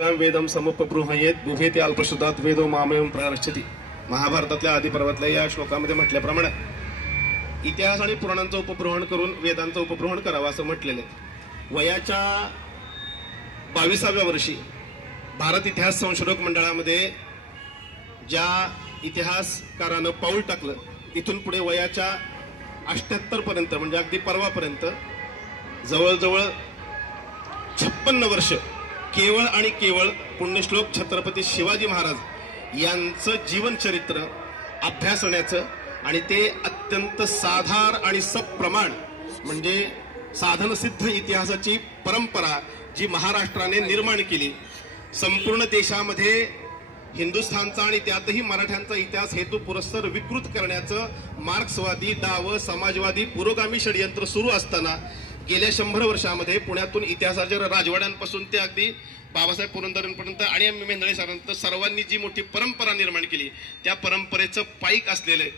वेदम समुपब्रूहयेत बिभेति अल्पशुद्धात वेदो मामेवं प्रारच्छति। महाभारतातल्या आदी पर्वातल्या या श्लोकामध्ये म्हटल्याप्रमाणे इतिहास आणि पुराणांचं उपब्रहण करून वेदांचं उपब्रहण करावं असं म्हटलेलं आहे। वयाच्या 22व्या वर्षी भारत इतिहास संशोधक मंडळामध्ये ज्या इतिहासकारानं पाऊल टाकलं तिथून पुढे वयाच्या 78 पर्यंत म्हणजे अगदी परवापर्यंत जवळजवळ 56 वर्ष केवळ आणि केवळ पुण्यश्लोक छत्रपती शिवाजी महाराज यांचं जीवनचरित्र अभ्यासण्याचं आणि ते अत्यंत साधार आणि सप्रमाण म्हणजे साधनसिद्ध इतिहासाची परंपरा जी महाराष्ट्राने निर्माण केली, संपूर्ण देशामध्ये हिंदुस्थानचा आणि त्यातही मराठ्यांचा इतिहास हेतू पुरस्सर विकृत करण्याचं मार्क्सवादी डाव समाजवादी पुरोगामी षडयंत्र सुरू असताना गेल्या 100 वर्षामध्ये पुण्यातून इतिहासाच्या राजवाड्यांपासून ते अगदी बाबासाहेब पुरंदरेंपर्यंत आणि एम मेंदळे सरांपर्यंत सर्वांनी जी मोठी परंपरा निर्माण केली त्या परंपरेचं पाईक असलेले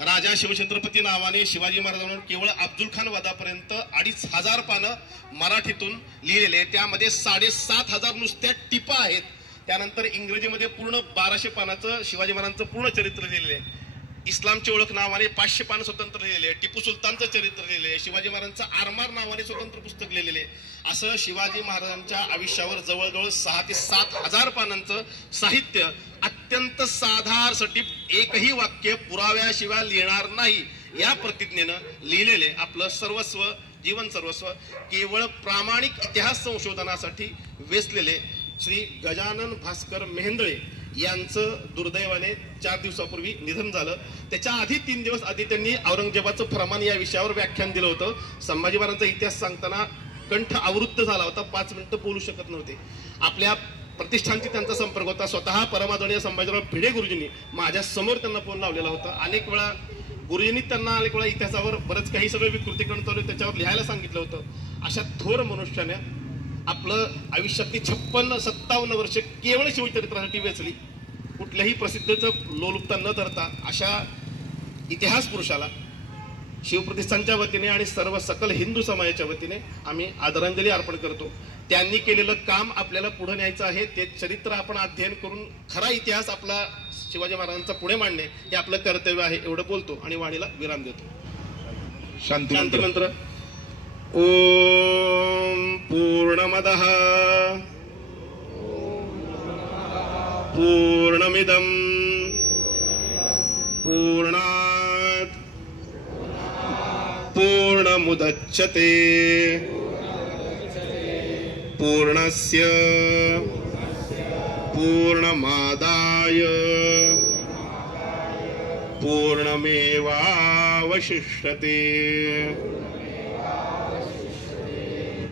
राजा शिवछत्रपती नावाने शिवाजी महाराजांवर केवळ अब्दुल खान वधापर्यंत 2500 पानं मराठीतून लिहिलेले, त्यामध्ये 7500 नुसत्या टिपा आहेत। त्यानंतर इंग्रजीमध्ये पूर्ण 1200 पानाचं शिवाजी महाराजांचं पूर्ण चरित्र लिहिलेलं आहे। इस्लामची ओळख नावाने 500 पानं स्वतंत्र लिहिलेले आहे। टिपू सुलतानचं चरित्र लिहिलेले आहे। शिवाजी महाराजांचं आरमार नावाने स्वतंत्र पुस्तक लिहिलेले आहे। असं शिवाजी महाराजांच्या आयुष्यावर जवळजवळ 6 ते 7 हजार पानांचं साहित्य अत्यंत साधार सटीप एकही वाक्य पुराव्याशिवाय लिहिणार नाही या प्रतिज्ञेनं लिहिलेले आपलं सर्वस्व जीवन सर्वस्व केवळ प्रामाणिक इतिहास संशोधनासाठी वेचलेले श्री गजानन भास्कर मेहेंदळे यांचं दुर्दैवाने 4 दिवसापूर्वी निधन झालं। त्याच्या आधी 3 दिवस आधी त्यांनी औरंगजेबाचं फरमान या विषयावर व्याख्यान दिलं होतं। संभाजी महाराजांचा इतिहास सांगताना कंठ आवृत्त झाला होता, 5 मिनिटं बोलू शकत नव्हते। आपल्या प्रतिष्ठानची त्यांचा संपर्क होता। स्वतः परमादरणीय संभाजीराव भिडे गुरुजींनी माझ्या समोर त्यांना फोन लावलेला होता। अनेक वेळा गुरुजींनी त्यांना अनेक वेळा इतिहासावर बरंच काही सगळं विकृतीकरण चालू त्याच्यावर लिहायला सांगितलं होतं। अशा थोर मनुष्याने आपलं आयुष्यातली 56-57 वर्ष केवळ शिवचरित्रासाठी वेचली। कुठल्याही प्रसिद्धीचं लोलुपता न करता अशा इतिहास पुरुषाला शिवप्रतिष्ठानच्या वतीने आणि सर्व सकल हिंदू समाजाच्या वतीने आम्ही आदरांजली अर्पण करतो। त्यांनी केलेलं काम आपल्याला पुढे न्यायचं आहे। ते चरित्र आपण अध्ययन करून खरा इतिहास आपला शिवाजी महाराजांचा पुढे मांडणे हे आपलं कर्तव्य आहे एवढं बोलतो आणि वाणीला विराम देतो। शांती मंत्र। ओम पूर्णमदः पूर्णमिदं पूर्णात् पूर्णमुदच्यते पूर्णस्य पूर्णमादाय पूर्णमेवावशिष्यते।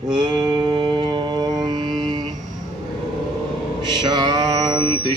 ओम शांति।